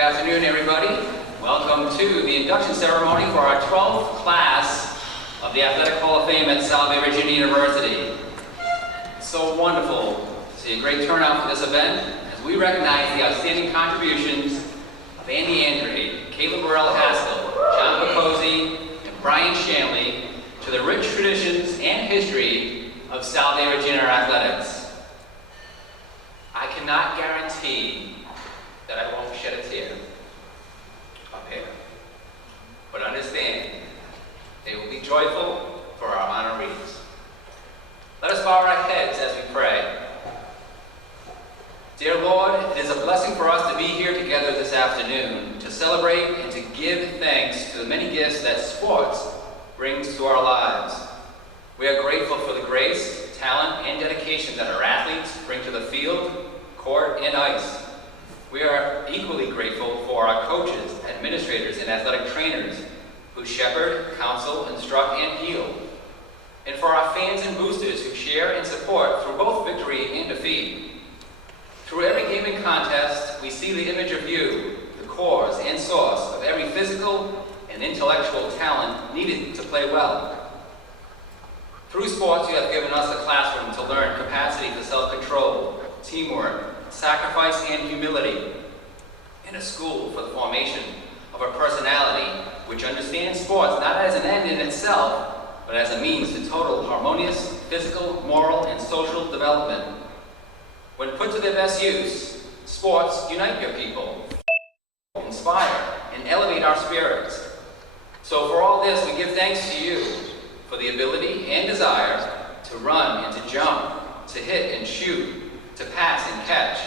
afternoon, everybody. Welcome to the induction ceremony for our 12th class of the Athletic Hall of Fame at SalveAthletics University. It's so wonderful to see a great turnout for this event as we recognize the outstanding contributions of Andrade, Kaitlyn, Birrell, Haskell, Picozzi, and Brian Shanley to the rich traditions and history of SalveAthletics athletics. I cannot guarantee that I won't shed a tear up here. But understand, they will be joyful for our honorees. Let us bow our heads as we pray. Dear Lord, it is a blessing for us to be here together this afternoon to celebrate and to give thanks to the many gifts that sports brings to our lives. We are grateful for the grace, talent, and dedication that our athletes bring to the field, court, and ice. We are equally grateful for our coaches, administrators, and athletic trainers who shepherd, counsel, instruct, and heal. And for our fans and boosters who share and support through both victory and defeat. Through every game and contest, we see the image of you, the cause and source of every physical and intellectual talent needed to play well. Through sports, you have given us a classroom to learn capacity for self-control, teamwork, sacrifice, and humility, and a school for the formation of a personality which understands sports not as an end in itself, but as a means to total harmonious physical, moral, and social development. When put to their best use, sports unite your people, inspire, and elevate our spirits. So for all this, we give thanks to you for the ability and desire to run and to jump, to hit and shoot, to pass and catch,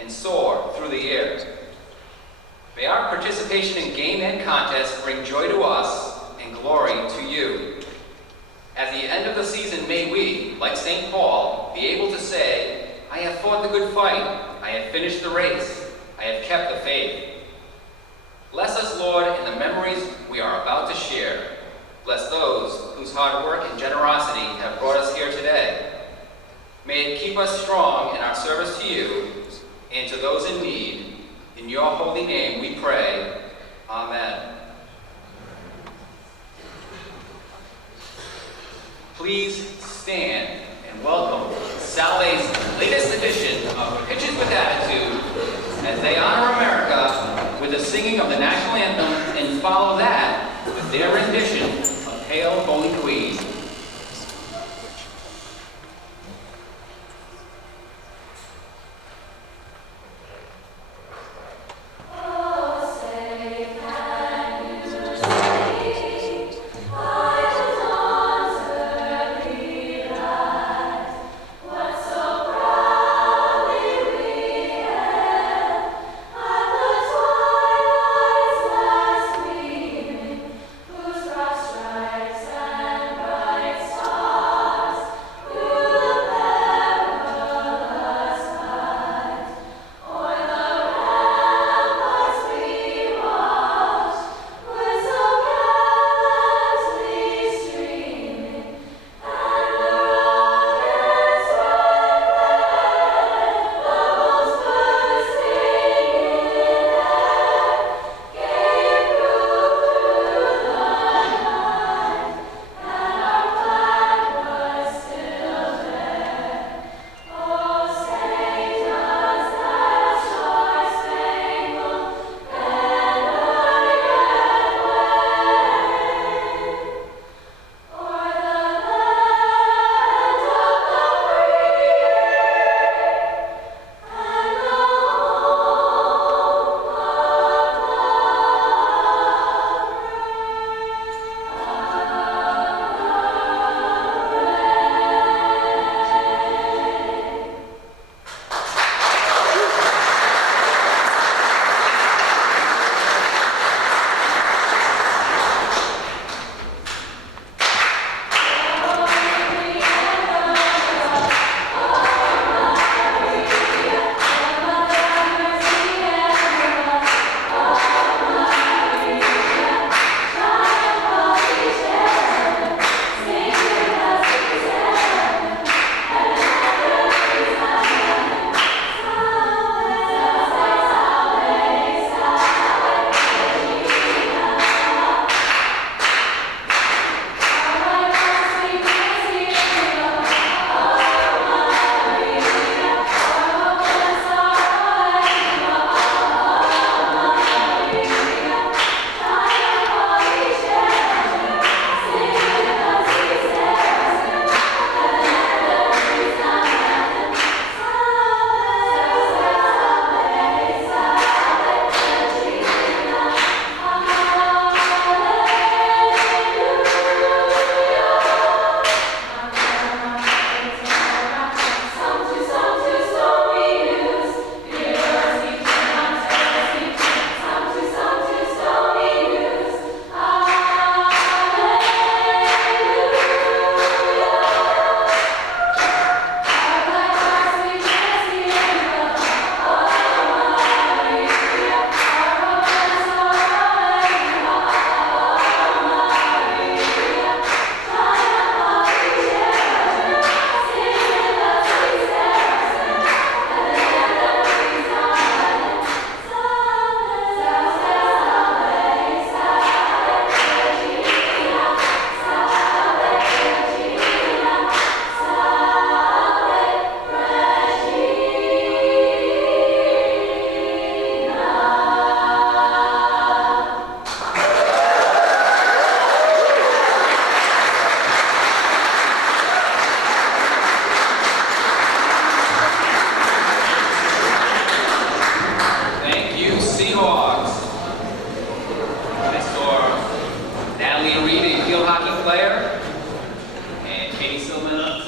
and soar through the air. May our participation in game and contest bring joy to us and glory to you. At the end of the season, may we, like St. Paul, be able to say, I have fought the good fight, I have finished the race, I have kept the faith. Bless us, Lord, in the memories we are about to share. Bless those whose hard work and generosity have brought us here today. May it keep us strong in our service to you and to those in need. In your holy name we pray. Amen. Please stand and welcome Salve's latest edition of Pitches with Attitude as they honor America with the singing of the national anthem and follow that with their rendition of Hail Holy Queen. Stripes and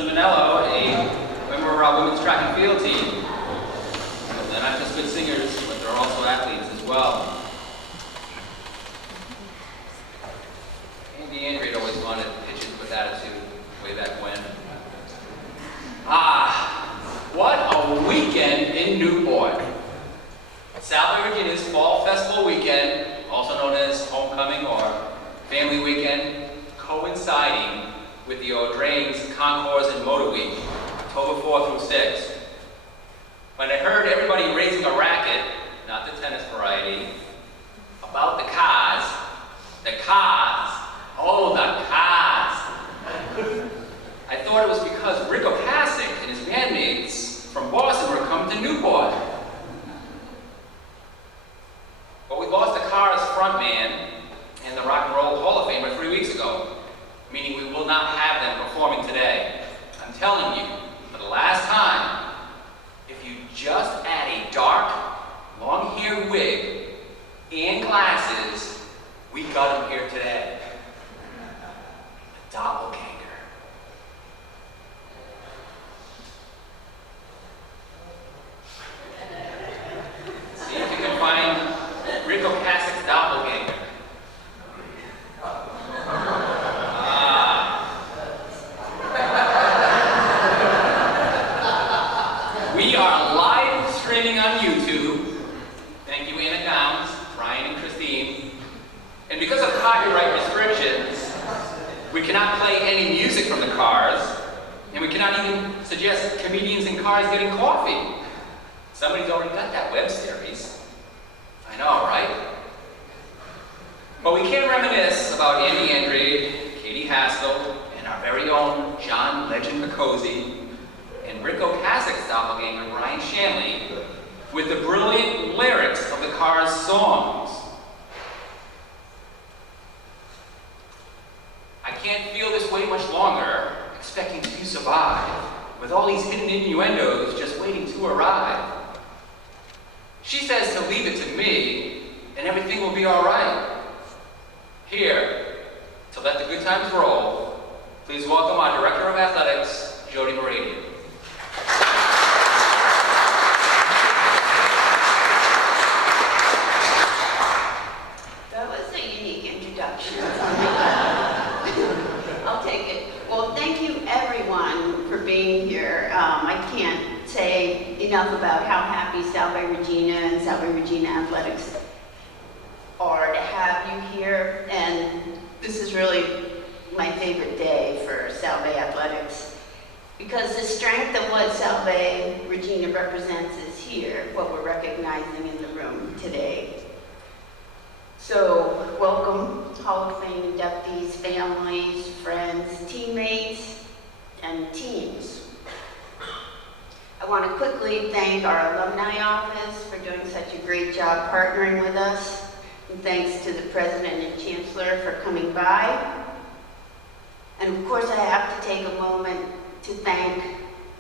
Manello, a member of our women's track and field team. They're not just good singers, but they're also athletes as well. Andrade always wanted pitches with attitude way back when. What a weekend in Newport. Salve Regina's Fall Festival weekend, also known as Homecoming or Family Weekend, coinciding with the Audrain's Concours and Motor Week, October 4 through 6. When I heard everybody raising a racket, not the tennis variety, about the cars, oh, the cars. I thought it was because Rico Haskell and his bandmates from Boston were coming to Newport. But we lost the Cars frontman and the Rock and Roll Hall of Famer 3 weeks ago, meaning we will not have them performing today. I'm telling you, for the last time, if you just add a dark, long-haired wig and glasses, we got him here today. A doppelganger. See if you can find Rico Haskell's doppelganger. We are live streaming on YouTube. Thank you, Anna Downs, Ryan, and Christine. And because of copyright restrictions, we cannot play any music from the Cars, and we cannot even suggest comedians in cars getting coffee. Somebody's already got that web series. I know, right? But we can reminisce about Andy Andrade, Katie Haskell, and our very own John Legend Picozzi, and Rico Haskell's doppelganger, Brian Shanley, with the brilliant lyrics of the Cars songs. I can't feel this way much longer, expecting to survive, with all these hidden innuendos just waiting to arrive. She says to leave it to me, and everything will be all right. Here, to let the good times roll, please welcome our Director of Athletics, Jody Brady. That was a unique introduction. I'll take it. Well, thank you everyone for being here. I can't say enough about how happy Salve Regina and Salve Regina Athletics are to have you here, and this is really my favorite day for Salve Athletics because the strength of what Salve Regina represents is here, what we're recognizing in the room today. So, welcome Hall of Fame inductees, families, friends, teammates, and teams. I want to quickly thank our alumni office for doing such a great job partnering with us. And thanks to the President and Chancellor for coming by. And of course, I have to take a moment to thank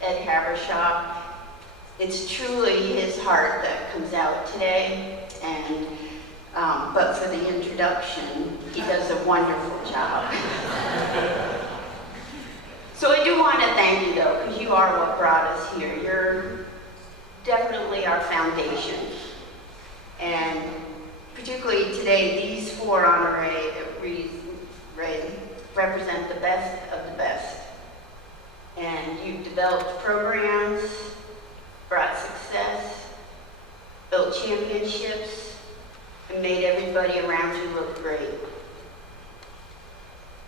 Ed Habershaw. It's truly his heart that comes out today. And but for the introduction, he does a wonderful job. So I do want to thank you though, because you are what brought us here. You're definitely our foundation. And particularly today, these four honorees represent the best of the best. And you've developed programs, brought success, built championships, and made everybody around you look great.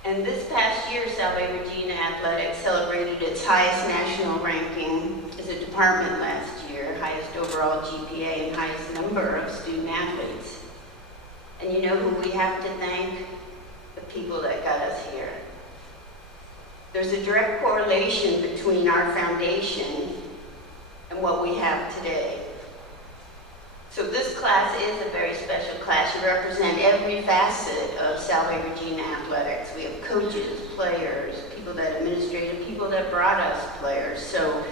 And this past year, Salve Regina Athletics celebrated its highest national ranking as a department last year, highest overall GPA and highest number of student athletes. And you know who we have to thank? The people that got us here. There's a direct correlation between our foundation and what we have today. So this class is a very special class. You represent every facet of Salve Regina Athletics. We have coaches, players, people that administrated, people that brought us players. So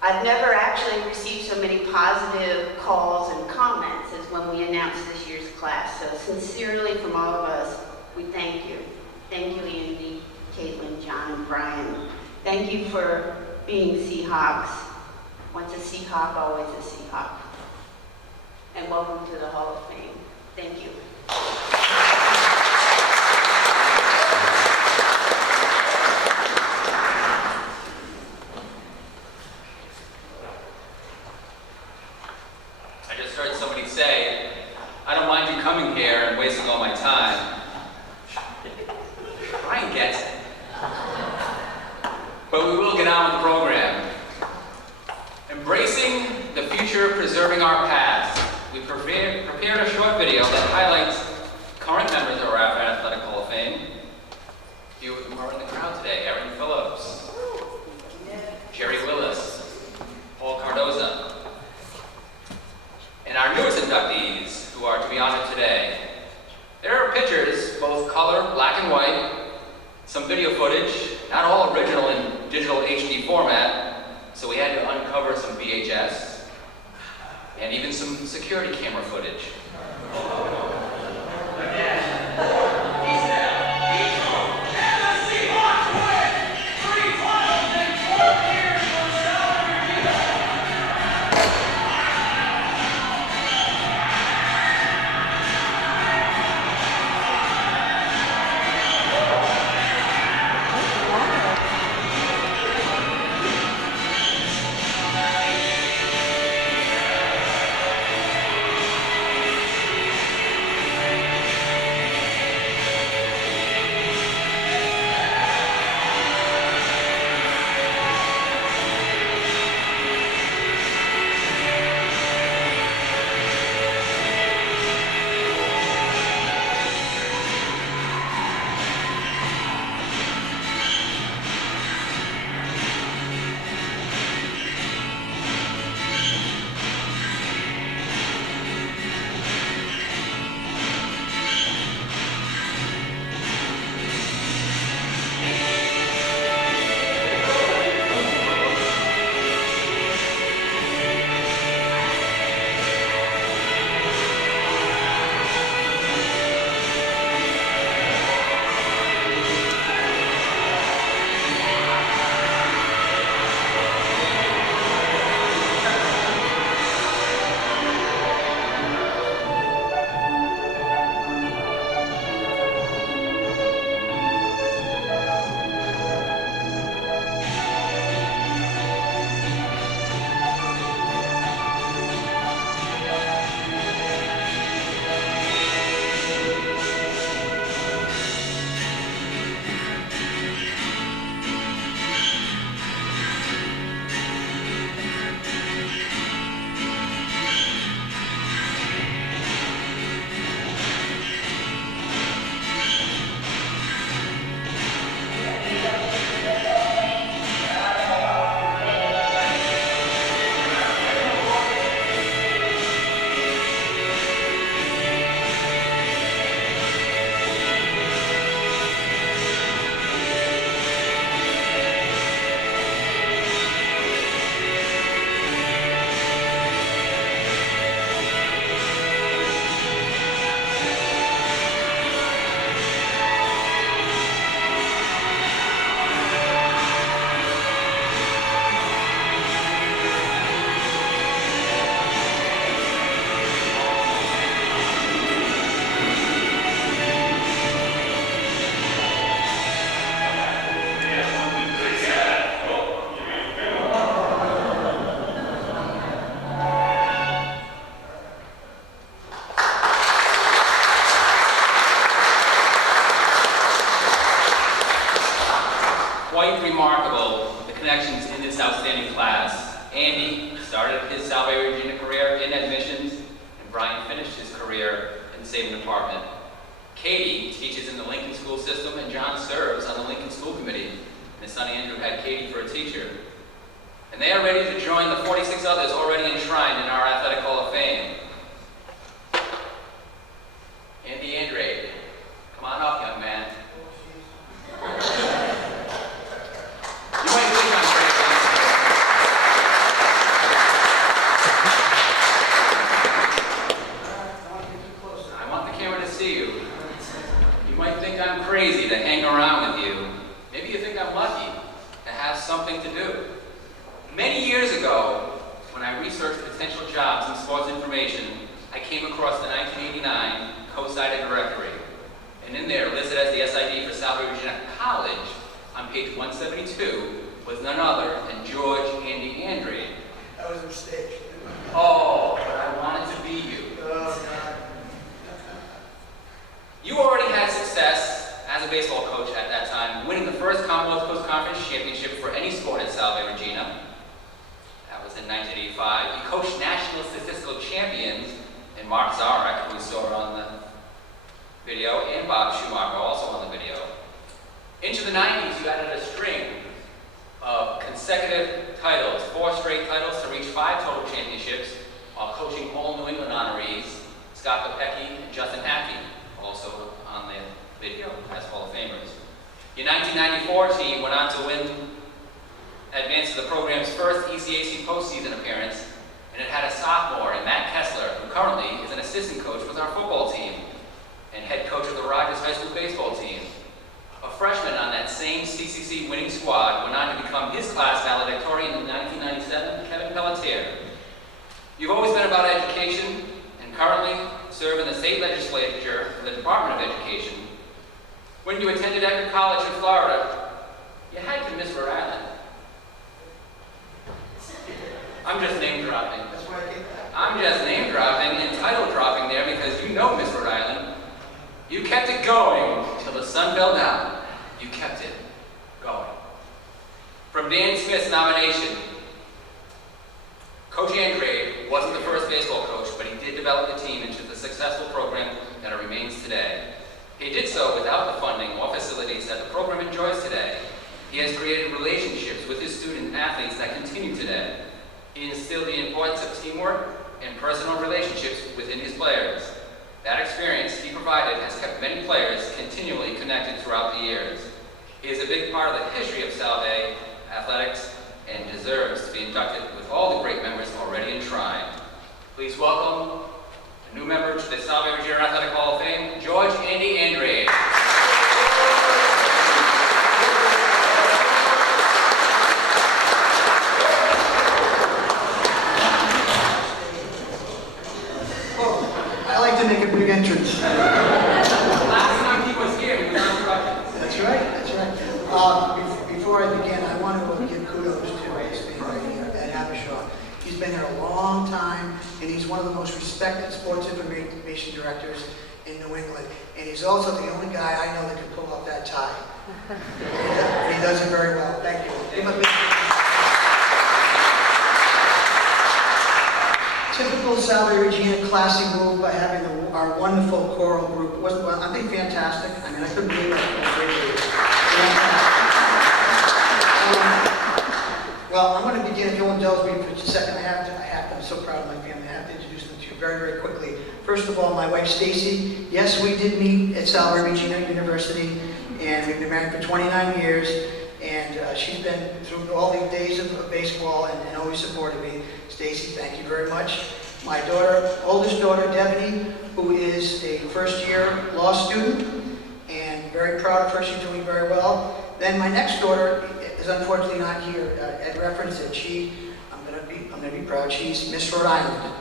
I've never actually received so many positive calls and comments as when we announced this year's class. So sincerely from all of us, we thank you. Thank you, Andy, Kaitlyn, John, and Brian. Thank you for being Seahawks. Once a Seahawk, always a Seahawk. And welcome to the Hall of Fame. Thank you. I just heard somebody say, I don't mind you coming here and wasting all my time. Brian gets it. But we will get on with the program. Embracing the future, preserving our past. We prepared a short video that highlights current members of our Athletic Hall of Fame. A few of them are in the crowd today. Erin Phillips, Jerry Willis, Paul Cardoza, and our newest inductees, who are to be honored today. There are pictures, both color, black and white, some video footage, not all original in digital HD format, so we had to uncover some VHS, and even some security camera footage. Quite remarkable, the connections in this outstanding class. Andy started his Salve Regina career in admissions, and Brian finished his career in the same department. Katie teaches in the Lincoln School System, and John serves on the Lincoln School Committee. Miss Sonny Andrew had Katie for a teacher. And they are ready to join the 46 others already enshrined in our Athletic Hall of Fame. Andy Andrade, come on up, young man. You might think I'm crazy. I want the camera to see you. You might think I'm crazy to hang around with you. Maybe you think I'm lucky to have something to do. Many years ago, when I researched potential jobs in sports information, I came across the 1989 co-sided directory. And in there, listed as the SID for Salve Regina College, on page 172, was none other than George Andy Andrade. That was a mistake. Oh, but I wanted to be you. Oh, God. You already had success as a baseball coach at that time, winning the first Commonwealth Coast Conference championship for any sport at Salve Regina. That was in 1985. You coached national statistical champions in Mark Zarek, who we saw on the video, and Bob Schumacher, also on the video. Into the 90s, you added a string of consecutive titles, 4 straight titles to reach 5 total championships, while coaching all New England honorees, Scott Kopecky and Justin Hackey, also on the video as Hall of Famers. Your 1994 team went on to advance to the program's first ECAC postseason appearance, and it had a sophomore in Matt Kessler, who currently is an assistant coach with our football team and head coach of the Rogers High School baseball team. A freshman on that same CCC winning squad went on to become his class valedictorian in 1997, Kevin Pelletier. You've always been about education and currently serve in the state legislature for the Department of Education. When you attended Eckerd College in Florida, you had to miss Rhode Island. I'm just name dropping. That's why I came back. I'm just name dropping and title dropping there because you know Miss Rhode Island. You kept it going till the sun fell down. You kept it going. From Dan Smith's nomination, Coach Andrade wasn't the first baseball coach, but he did develop the team into the successful program that it remains today. He did so without the funding or facilities that the program enjoys today. He has created relationships with his student athletes that continue today. He instilled the importance of teamwork and personal relationships within his players. That experience he provided has kept many players continually connected throughout the years. He is a big part of the history of Salve Athletics and deserves to be inducted with all the great members already enshrined. Please welcome a new member to the Salve Regina Athletic Hall of Fame, George Andy Andrade. I like to make a big entrance. Last time he was here, he was on production. That's right, that's right. Before I begin, I want to give kudos to this man right here, Ed Abishaw. He's been here a long time, and he's one of the most respected sports information directors in New England. And he's also the only guy I know that can pull off that tie. And he does it very well. Thank you. Give him a big typical Salve Regina classic move by having our wonderful choral group. Well, I think fantastic. I mean, I couldn't believe it. Well, I'm going to begin, if you'll indulge me for just a second. I'm so proud of my family. I have to introduce them to you very, very quickly. First of all, my wife, Stacy. Yes, we did meet at Salve Regina University, and we've been married for 29 years. And she's been through all the days of baseball and always supported me. Stacy, thank you very much. My daughter, oldest daughter, Debbie, who is a first-year law student, and very proud of her. She's doing very well. Then my next daughter is unfortunately not here. Ed referenced it. I'm gonna be proud. She's Miss Rhode Island,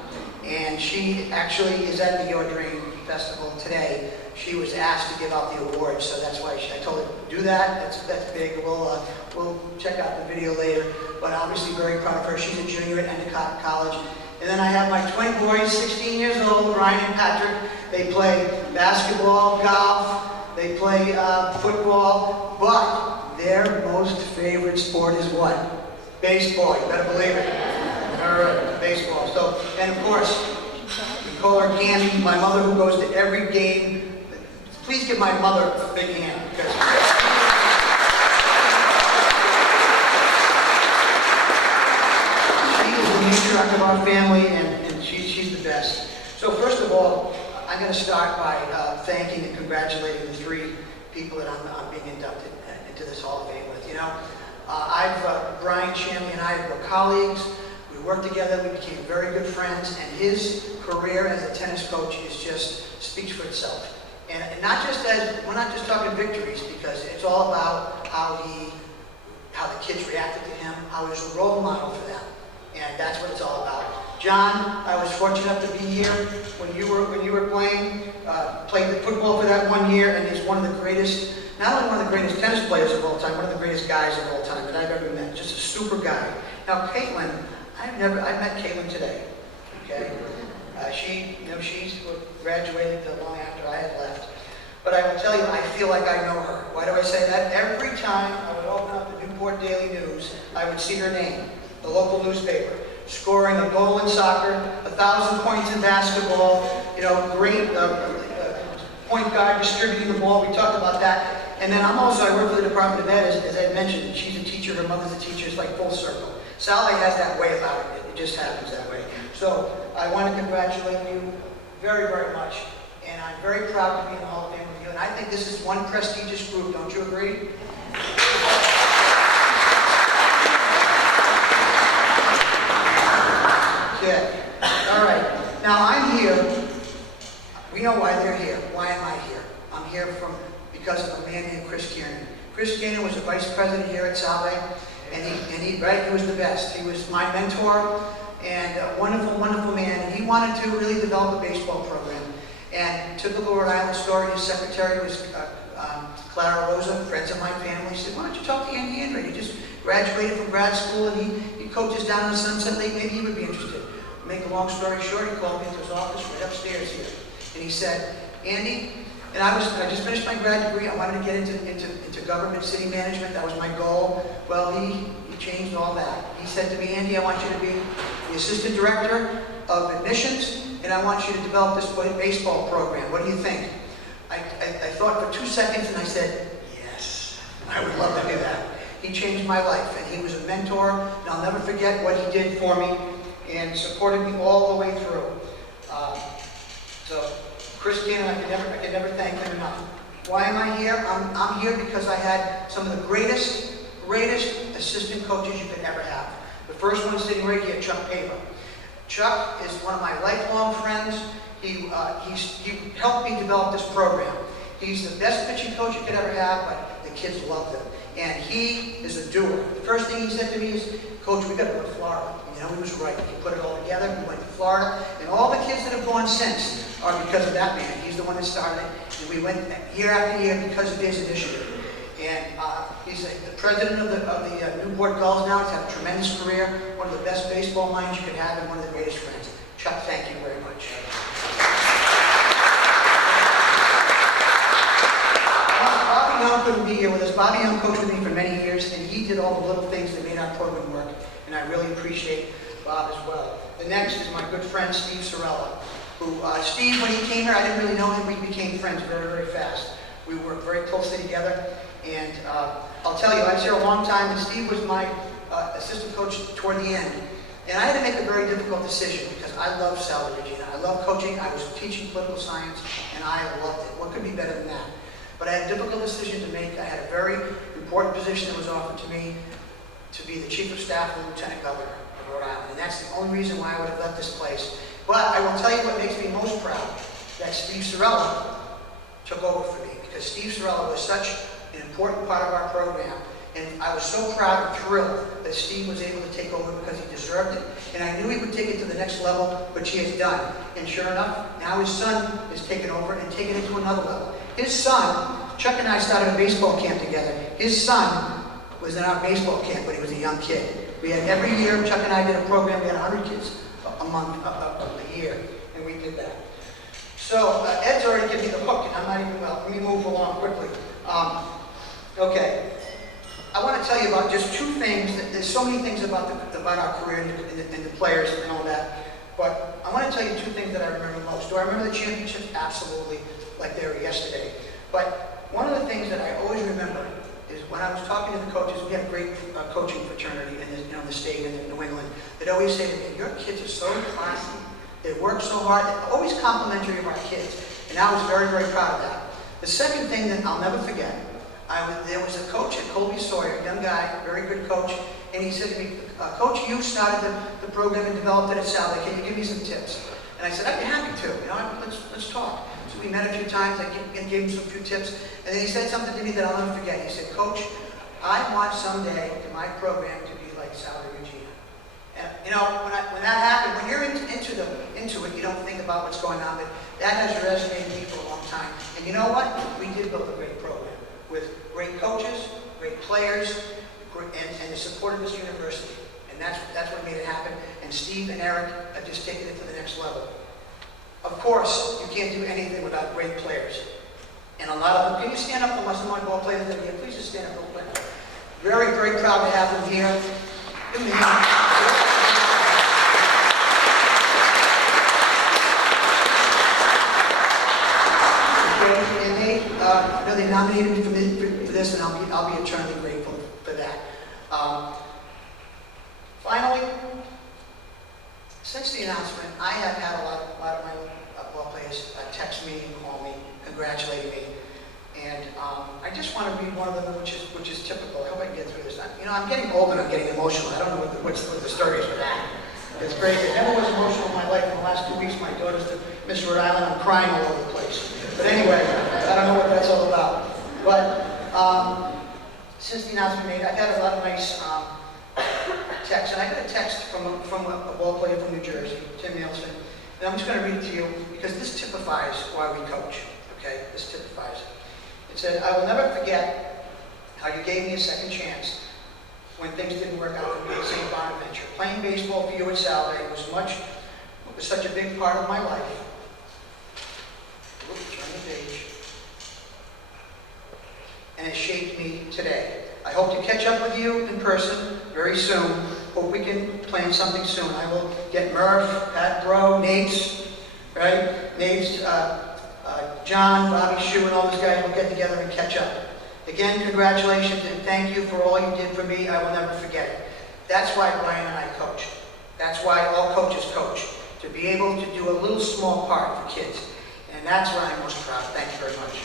and she actually is at the Your Dream Festival today. She was asked to give out the awards, so that's why I told her to do that. That's big. We'll check out the video later, but obviously very proud of her. She's a junior at Endicott College. And then I have my twin boys, 16 years old, Ryan and Patrick. They play basketball, golf, they play football, but their most favorite sport is what? Baseball. You better believe it. All right, baseball. So, and of course, we call her Candy, my mother who goes to every game. Please give my mother a big hand, because she is the matriarch of our family, and she's the best. So first of all, I'm going to start by thanking and congratulating the 3 people that I'm being inducted into this Hall of Fame with. You know, Brian, Shanley, and I were colleagues. We worked together. We became very good friends, and his career as a tennis coach speaks for itself. And not just we're not just talking victories, because it's all about how how the kids reacted to him, how he was a role model for them. And that's what it's all about. John, I was fortunate enough to be here when you were playing, played the football for that 1 year, and he's one of the greatest, not only one of the greatest tennis players of all time, one of the greatest guys of all time that I've ever met. Just a super guy. Now, Kaitlyn, I met Kaitlyn today. Okay, she graduated long after I had left. But I will tell you, I feel like I know her. Why do I say that? Every time I would open up the Newport Daily News, I would see her name, the local newspaper, scoring a goal in soccer, 1,000 points in basketball, great point guard distributing the ball. We talked about that. And then I work for the Department of Ed, as Ed mentioned. She's a teacher, her mother's a teacher. It's like full circle. Salve has that way about it. It just happens that way. So I want to congratulate you very, very much. And I'm very proud to be in the Hall of Fame with you. And I think this is one prestigious group. Don't you agree? Good. All right. Now I'm here. We know why they're here. Why am I here? I'm here because of a man named Chris Kiernan. Chris Kiernan was a vice president here at Salve, and he was the best. He was my mentor and a wonderful, wonderful man. And he wanted to really develop a baseball program. And typical Rhode Island story, his secretary was Clara Rosa, friends of my family. He said, why don't you talk to Andrade? He just graduated from grad school and he coaches down in the Sunset Lake. Maybe he would be interested. Make a long story short, he called me into his office right upstairs here. And he said, Andy, and I just finished my grad degree. I wanted to get into government, city management. That was my goal. Well, he changed all that. He said to me, Andy, I want you to be the assistant director of admissions, and I want you to develop this baseball program. What do you think? I thought for 2 seconds, and I said, yes, I would love to do that. He changed my life, and he was a mentor, and I'll never forget what he did for me and supported me all the way through. So, Chris Gannon, I can never thank him enough. Why am I here? I'm here because I had some of the greatest assistant coaches you could ever have. The first one sitting right here, Chuck Paver. Chuck is one of my lifelong friends. He helped me develop this program. He's the best pitching coach you could ever have, but the kids loved him. And he is a doer. The first thing he said to me is, Coach, we got to go to Florida. He was right. He put it all together. We went to Florida. And all the kids that have gone since are because of that man. He's the one that started it. And we went year after year because of his initiative. And he's the president of the Newport Gulls now. He's had a tremendous career. One of the best baseball minds you could have and one of the greatest friends. Chuck, thank you very much. Bobby Young couldn't be here with us. Bobby Young coached with me for many years, and he did all the little things that made our program work. And I really appreciate Bob as well. The next is my good friend, Steve Sorella, who, Steve, when he came here, I didn't really know him. We became friends very, very fast. We worked very closely together. And I'll tell you, I was here a long time, and Steve was my assistant coach toward the end. And I had to make a very difficult decision because I love Salve Regina. I love coaching. I was teaching political science, and I loved it. What could be better than that? But I had a difficult decision to make. I had a very important position that was offered to me to be the chief of staff of the lieutenant governor of Rhode Island. And that's the only reason why I would have left this place. But I will tell you what makes me most proud, that Steve Sorella took over for me. Because Steve Sorella was such an important part of our program. And I was so proud and thrilled that Steve was able to take over because he deserved it. And I knew he would take it to the next level, which he has done. And sure enough, now his son has taken over and taken it to another level. His son, Chuck and I started a baseball camp together. His son was in our baseball camp when he was a young kid. We had every year, Chuck and I did a program, we had 100 kids a month, a year, and we did that. So Ed's already given me the hook, and I'm not even, well, let me move along quickly. Okay. I want to tell you about just two things. There's so many things about our career and the players and all that, but I want to tell you two things that I remember most. Do I remember the championships? Absolutely, like they were yesterday. But one of the things that I always remember is when I was talking to the coaches. We have a great coaching fraternity in the state and in New England. They'd always say to me, your kids are so classy. They work so hard. They're always complimentary of our kids. And I was very, very proud of that. The second thing that I'll never forget, there was a coach at Colby Sawyer, a young guy, very good coach, and he said to me, Coach, you started the program and developed it at Salve. Can you give me some tips? And I said, I'd be happy to. Let's talk. So we met a few times. I gave him some few tips. And then he said something to me that I'll never forget. He said, Coach, I want someday my program to be like Salve Regina. And you know, when that happened, when you're into it, you don't think about what's going on, but that has resonated with me for a long time. And you know what? We did build a great program with great coaches, great players, and the support of this university. And that's what made it happen. And Steve and Eric have just taken it to the next level. Of course, you can't do anything without great players. And a lot of them, can you stand up for some of my ball players that are here? Please just stand up real quick. Very, very proud to have them here. Give them a hand. And they nominated me for this, and I'll be eternally grateful for that. Finally, since the announcement, I have had a lot of my ball players text me and call me, congratulating me, and I just want to read one of them, which is typical. I hope I can get through this. You know, I'm getting old and I'm getting emotional. I don't know what the story is for that. It's great. It never was emotional in my life. In the last 2 weeks, my daughter's to Miss Rhode Island. I'm crying all over the place. But anyway, I don't know what that's all about. But since the announcement made, I've had a lot of nice texts. And I got a text from a ball player from New Jersey, Tim Nielsen. And I'm just going to read it to you because this typifies why we coach. Okay? This typifies it. It said, "I will never forget how you gave me a second chance when things didn't work out for me at St. Bonaventure. Playing baseball for you at Salve was such a big part of my life." Oops, turn the page. "And it shaped me today. I hope to catch up with you in person very soon. Hope we can plan something soon. I will get Murph, Pat Bro, Nate's, right? Nate's, John, Bobby Shue, and all those guys will get together and catch up. Again, congratulations and thank you for all you did for me. I will never forget it." That's why Brian and I coach. That's why all coaches coach. To be able to do a little small part for kids. And that's what I'm most proud of. Thank you very much.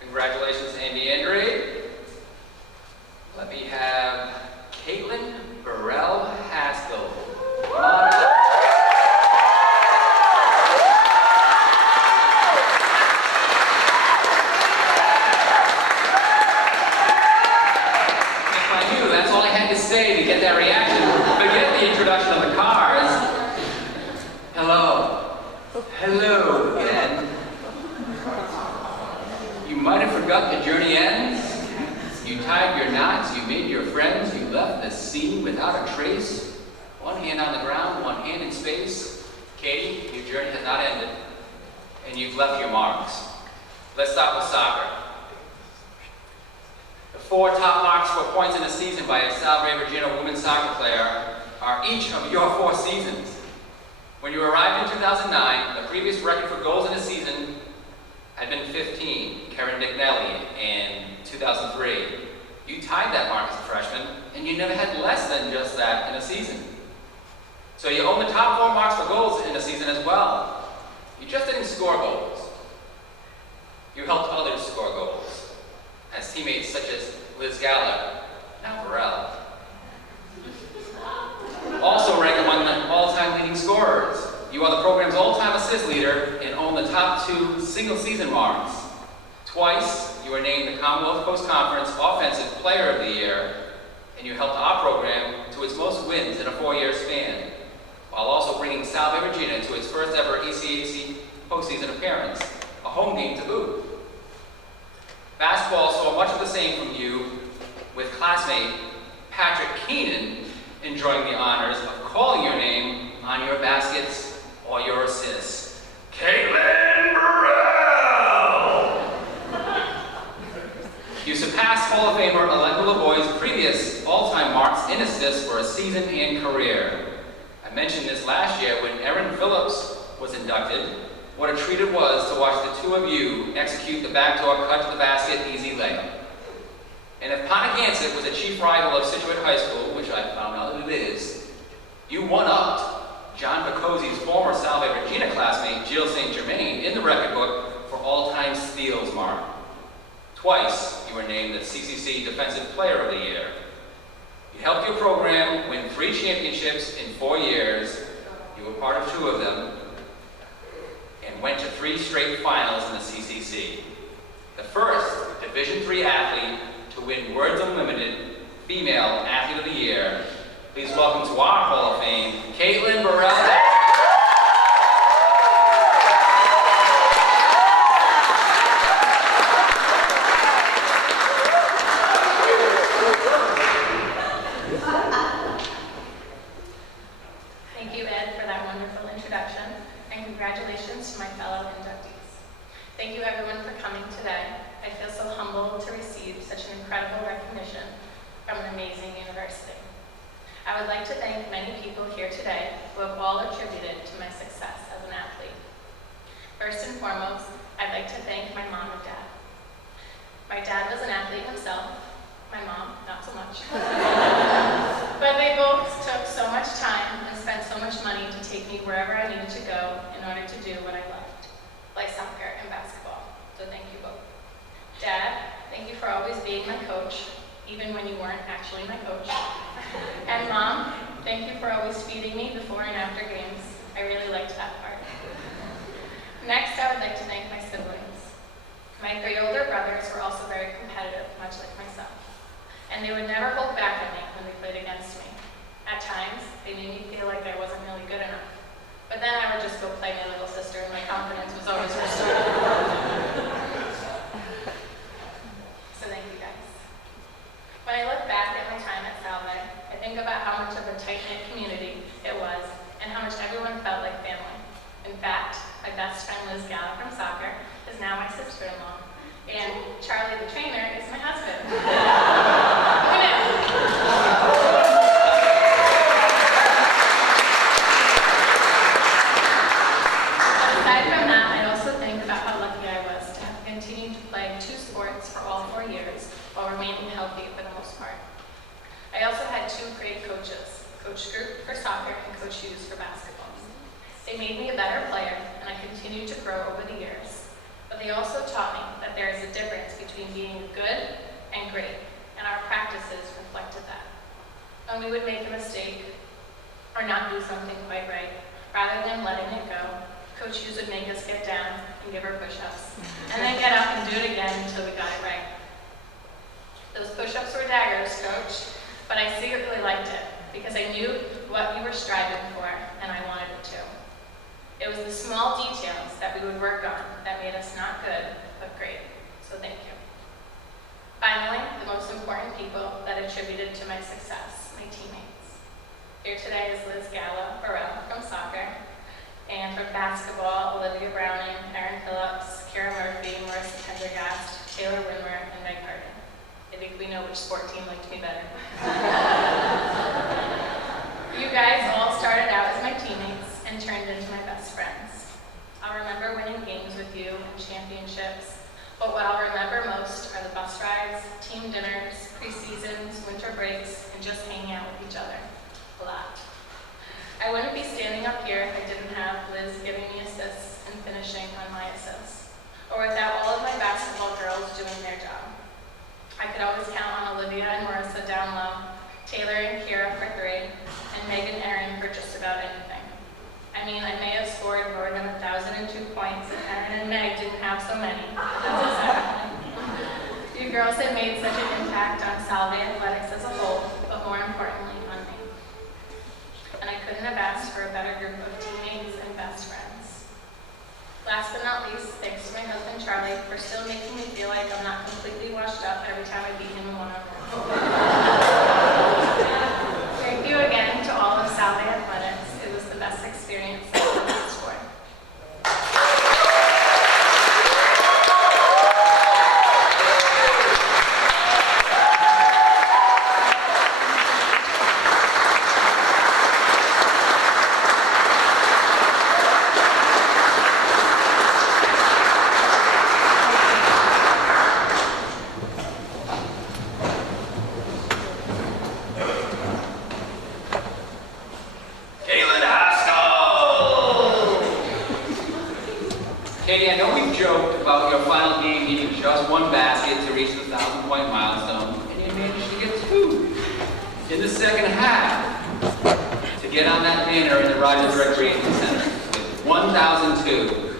Congratulations, Andrade. Let me have Kaitlyn, Birrell, Haskell. Come on up. If I knew, that's all I had to say to get that reaction. Forget the introduction of the cars. Hello. Hello again. You might have forgot the journey ends. You tied your knots, you made your friends, you left the scene without a trace. One hand on the ground, one hand in space. Katie, your journey has not ended, and you've left your marks. Let's start with soccer. The 4 top marks for points in a season by a Salve Regina women's soccer player are each of your 4 seasons. When you arrived in 2009, the previous record for goals in a season had been 15, Karen McNally, and 2003. You tied that mark as a freshman, and you never had less than just that in a season. So you own the top 4 marks for goals in a season as well. You just didn't score goals. You helped others score goals, as teammates such as Liz Galler, now Birrell, also rank among the all-time leading scorers. You are the program's all-time assist leader and own the top 2 single-season marks. Twice, you were named the Commonwealth Coast Conference Offensive Player of the Year, and you helped our program to its most wins in a 4-year span, while also bringing Salve Regina to its first ever ECAC postseason appearance, a home game to boot. Basketball saw much of the same from you, with classmate Patrick Keenan enjoying the honors of calling your name on your baskets or your assists. Kaitlyn Birrell! You surpassed Hall of Famer Alexa LeBoy's previous all-time marks in assists for a season and career. I mentioned this last year when Erin Phillips was inducted. What a treat it was to watch the 2 of you execute the backdoor cut to the basket easy layup. And if Pontiac was a chief rival of Situate High School, which I found out it is, you one-upped John Picozzi's former Salve Regina classmate, Jill St. Germain, in the record book for all-time steals mark. Twice, you were named the CCC Defensive Player of the Year. You helped your program win 3 championships in 4 years. You were part of 2 of them, and went to 3 straight finals in the CCC. The first Division III athlete to win Words Unlimited Female Athlete of the Year. Please welcome to our Hall of Fame, Kaitlyn Birrell. Thank you, Ed, for that wonderful introduction, and congratulations to my fellow inductees. Thank you, everyone, for coming today. I feel so humbled to receive such an incredible recognition from an amazing university. I would like to thank many people here today who have all attributed to my success as an athlete. First and foremost, I'd like to thank my mom and dad. My dad was an athlete himself, my mom, not so much. But they both took so much time and spent so much money to take me wherever I needed to go in order to do what I loved, like soccer and basketball. So thank you both. Dad, thank you for always being my coach, even when you weren't actually my coach. And Mom, thank you for always feeding me before and after games. I really liked that part. Next, I would like to thank my siblings. My 3 older brothers were also very competitive, much like myself. And they would never hold back on me when they played against me. At times, they made me feel like I wasn't really good enough. But then I would just go play my little sister and my confidence was always restored. So thank you guys. When I look back at my time at Salve, I think about how much of a tight-knit community it was and how much everyone felt like family. In fact, my best friend Liz Galler from soccer is now my sister-in-law. And Charlie the trainer is my husband. Who knew? Aside from that, I also think about how lucky I was to have continued to play 2 sports for all 4 years while remaining healthy for the most part. I also had 2 great coaches, Coach Group for soccer and Coach Hughes for basketball. They made me a better player, and I continued to grow over the years. But they also taught me that there is a difference between being good and great, and our practices reflected that. When we would make a mistake or not do something quite right, rather than letting it go, Coach Hughes would make us get down and give her push-ups, and then get up and do it again until we got it right. Those push-ups were daggers, Coach, but I secretly liked it because I knew what you were striving for, and I wanted it too. It was the small details that we would work on that made us not good, but great. So thank you. Finally, the most important people that attributed to my success, my teammates. Here today is Liz Galler, Birrell from soccer, and from basketball, Olivia Browning, Erin Phillips, Kara Murphy, Marissa Pendergast, Taylor Winmer, and Meg Harden. I think we know which sport team liked me better. You guys all started out as my teammates and turned into my best friends. I'll remember winning games with you and championships, but what I'll remember most are the bus rides, breaks, and just hanging out with each other. A lot. I wouldn't be standing up here if I didn't have Liz giving me assists and finishing on my assists, or without all of my basketball girls doing their job. I could always count on Olivia and Marissa down low, Taylor and Kira for 3, and Megan and Erin for just about anything. I mean, I may have scored more than 1,002 points if Erin and Meg didn't have so many. That's a side. You girls have made such an impact on SalveAthletics as a whole, but more importantly, on me. And I couldn't have asked for a better group of teammates and best friends. Last but not least, thanks to my husband Charlie for still making me feel like I'm not completely washed up every time I beat him one-on-one. Thank you again to all of SalveAthletics. It was the best experience that I've asked for. Katie, I know we've joked about your final game needing just one basket to reach the 1,000-point milestone, and you managed to get 2 in the second half to get on that banner in the Rogers Recreation Center with 1,002.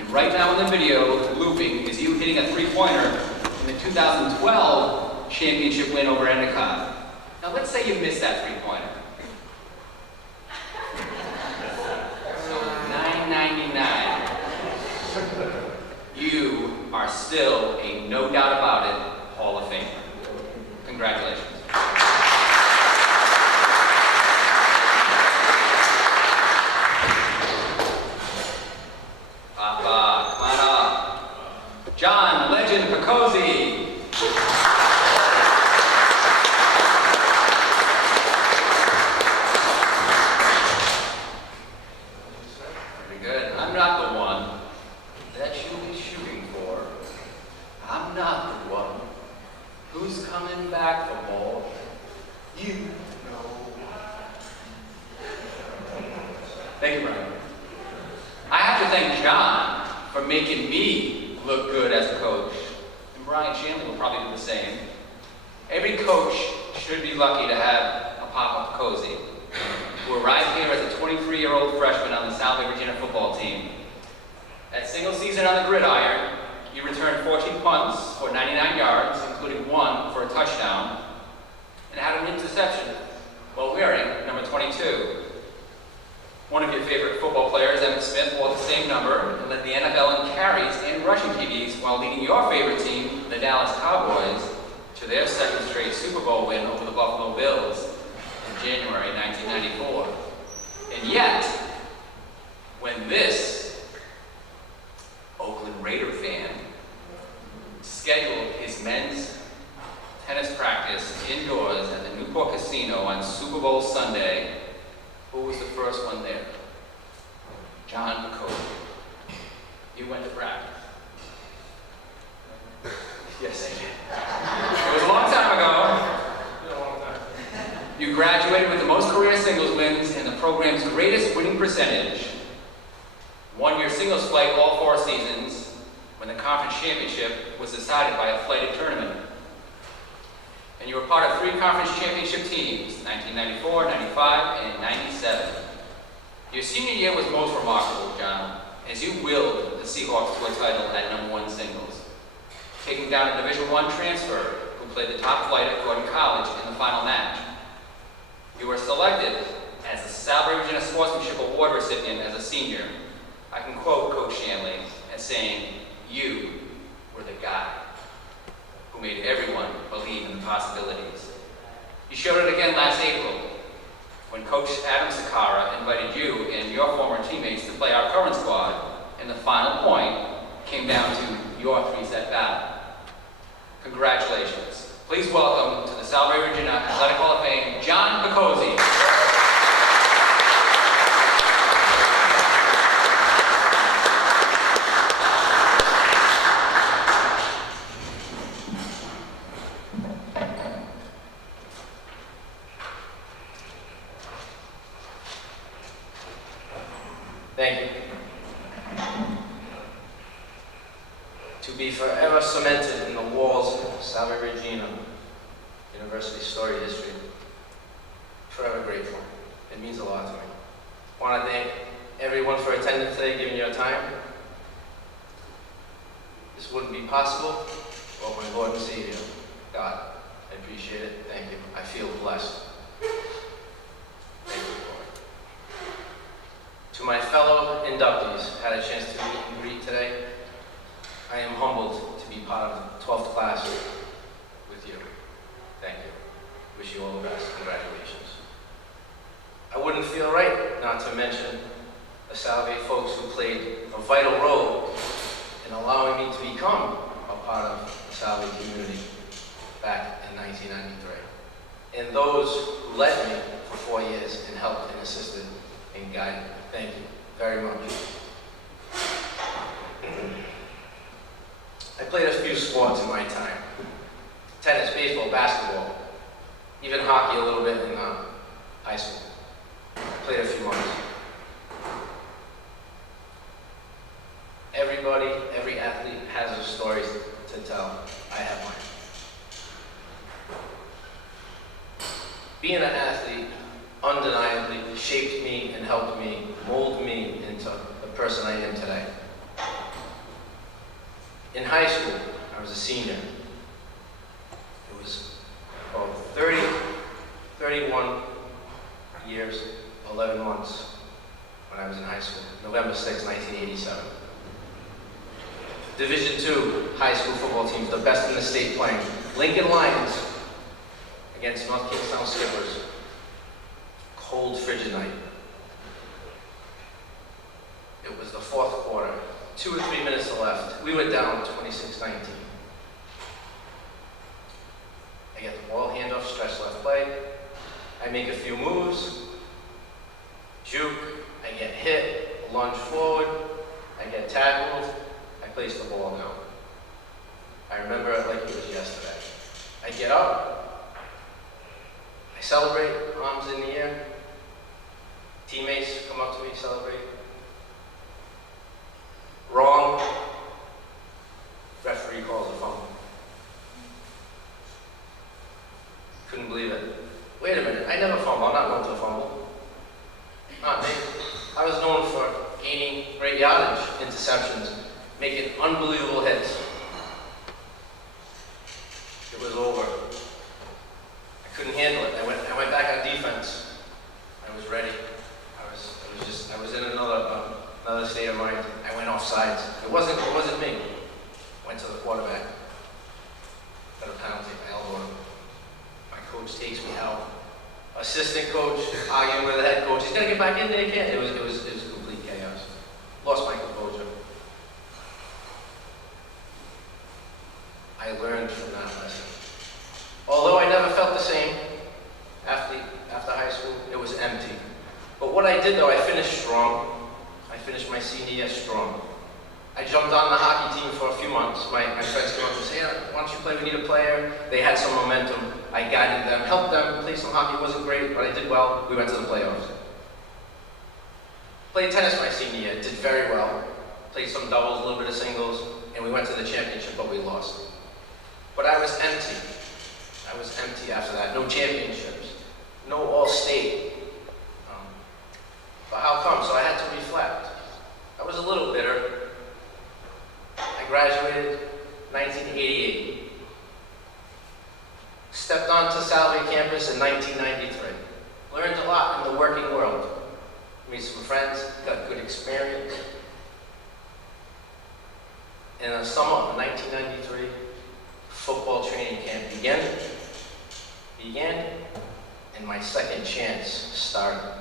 And right now in the video, looping, is you hitting a 3-pointer in the 2012 championship win over Endicott. Now let's say you missed that 3-pointer. So 999. You are still a no doubt about it Hall of Famer. Congratulations. Papa, come on up. John, Legend, Picozzi. Very good. I'm not the one that you'll be shooting for. I'm not the one who's coming back for more. You know. Thank you, Brian. I have to thank John for making me look good as a coach. And Brian Shanley will probably do the same. Every coach should be lucky to have a Papa Picozzi, who arrived here as a 23-year-old freshman on the South Virginia football team. That single season on the gridiron, you returned 14 punts for 99 yards, including 1 for a touchdown, and had an interception while wearing number 22. One of your favorite football players, Emmitt Smith, wore the same number and led the NFL in carries and rushing TDs while leading your favorite team, the Dallas Cowboys, to their second straight Super Bowl win over the Buffalo Bills in January 1994. And yet, when this Oakland Raider fan scheduled his men's tennis practice indoors at the Newport Casino on Super Bowl Sunday, who was the first one there? John Picozzi. You went to practice. Yes, I did. It was a long time ago. You graduated with the most career singles wins and the program's greatest winning percentage. Won your singles flight all 4 seasons when the conference championship was decided by a flighted tournament. And you were part of 3 conference championship teams, 1994, 95, and 97. Your senior year was most remarkable, John, as you willed the Seahawks to a title at #1 singles, taking down a Division I transfer who played the top flight at Gordon College in the final match. You were selected as the South Virginia Sportsmanship Award recipient as a senior. I can quote Coach Shanley as saying, "You were the guy who made everyone believe in the possibilities." You showed it again last April when Coach Adam Sakara invited you and your former teammates to play our current squad, and the final point came down to your 3-set battle. Congratulations. Please welcome to the South Virginia Athletic Hall of Fame, John Picozzi. Thank you. To be forever cemented in the walls of Salve Regina University story history. Forever grateful. It means a lot to me. I want to thank everyone for attending today, giving your time. This wouldn't be possible without my Lord and Savior, God. I appreciate it. Thank you. I feel blessed. Thank you, Lord. To my fellow inductees, had a chance to meet and greet today. I am humbled to be part of the 12th class with you. Thank you. Wish you all the best. Congratulations. I wouldn't feel right not to mention the Salve folks who played a vital role in allowing me to become a part of the Salve community back in 1993. And those who led me for 4 years and helped and assisted and guided. Thank you very much. I played a few sports in my time. Tennis, baseball, basketball, even hockey a little bit in high school. I played a few months. Everybody, every athlete has a story to tell. I have mine. Being an athlete undeniably shaped me and helped me, mold me into the person I am today. In high school, I was a senior. It was about 31 years, 11 months when I was in high school, November 6, 1987. Division II high school football teams, the best in the state playing. Lincoln Lions against North Kingstown Skippers. Cold, frigid night. It was the fourth quarter. 2 or 3 minutes left. We were down 26-19. I get the ball, handoff, stretch left play. I make a few moves. Juke. I get hit. Lunge forward. I get tackled. I place the ball down. I remember it like it was yesterday. I get up. I celebrate, arms in the air. Teammates come up to me, celebrate. Wrong. Referee calls a fumble. Couldn't believe it. Wait a minute, I never fumble. I'm not known to fumble. Not me. I was known for gaining great yardage, interceptions, making unbelievable hits. It was over. I couldn't handle it. I went back on defense. I was ready. I was in another state of mind. I went off sides. It wasn't me. Went to the quarterback. Got a penalty. I elbowed him. My coach takes me out. Assistant coach arguing with the head coach. He's gonna get back in there. He can't. It was complete chaos. Lost my composure. I learned from that lesson. Although I never felt the same after high school, it was empty. But what I did though, I finished strong. I finished my senior year strong. I jumped on the hockey team for a few months. My friends came up and said, "Yeah, why don't you play? We need a player." They had some momentum. I guided them, helped them play some hockey. It wasn't great, but I did well. We went to the playoffs. Played tennis my senior year, did very well. Played some doubles, a little bit of singles, and we went to the championship, but we lost. But I was empty. I was empty after that. No championships. No all-state. But how come? So I had to reflect. I was a little bitter. I graduated 1988. Stepped onto Salve campus in 1993. Learned a lot in the working world. Made some friends, got good experience. In the summer of 1993, football training camp began, and my second chance started.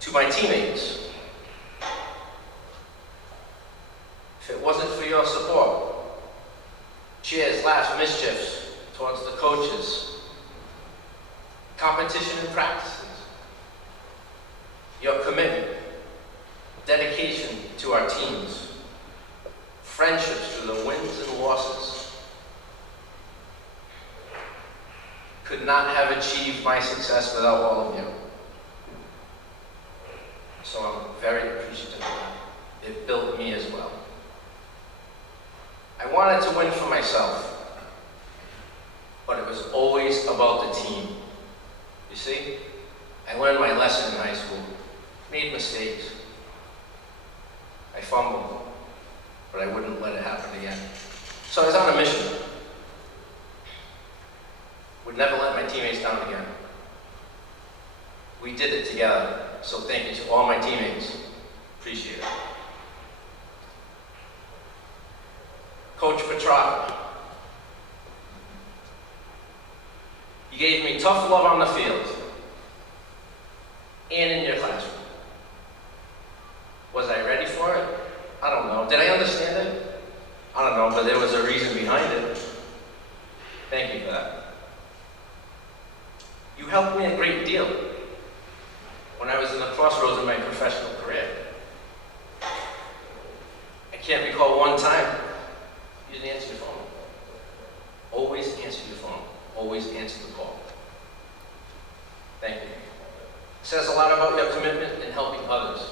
To my teammates, if it wasn't for your support, cheers, laughs, mischiefs towards the coaches, competition and practices, your commitment, dedication to our teams, friendships through the wins and losses, could not have achieved my success without all of you. very appreciative of that. It built me as well. I wanted to win for myself, but it was always about the team. You see, I learned my lesson in high school, made mistakes. I fumbled, but I wouldn't let it happen again. So I was on a mission. Would never let my teammates down again. We did it together, so thank you to all my teammates. Appreciate it. Coach Petrofsky, you gave me tough love on the field and in your classroom. Was I ready for it? I don't know. Did I understand it? I don't know, but there was a reason behind it. Thank you for that. You helped me a great deal when I was in the crossroads of my professional career. I can't recall one time you didn't answer your phone. Always answer your phone. Always answer the call. Thank you. It says a lot about your commitment in helping others.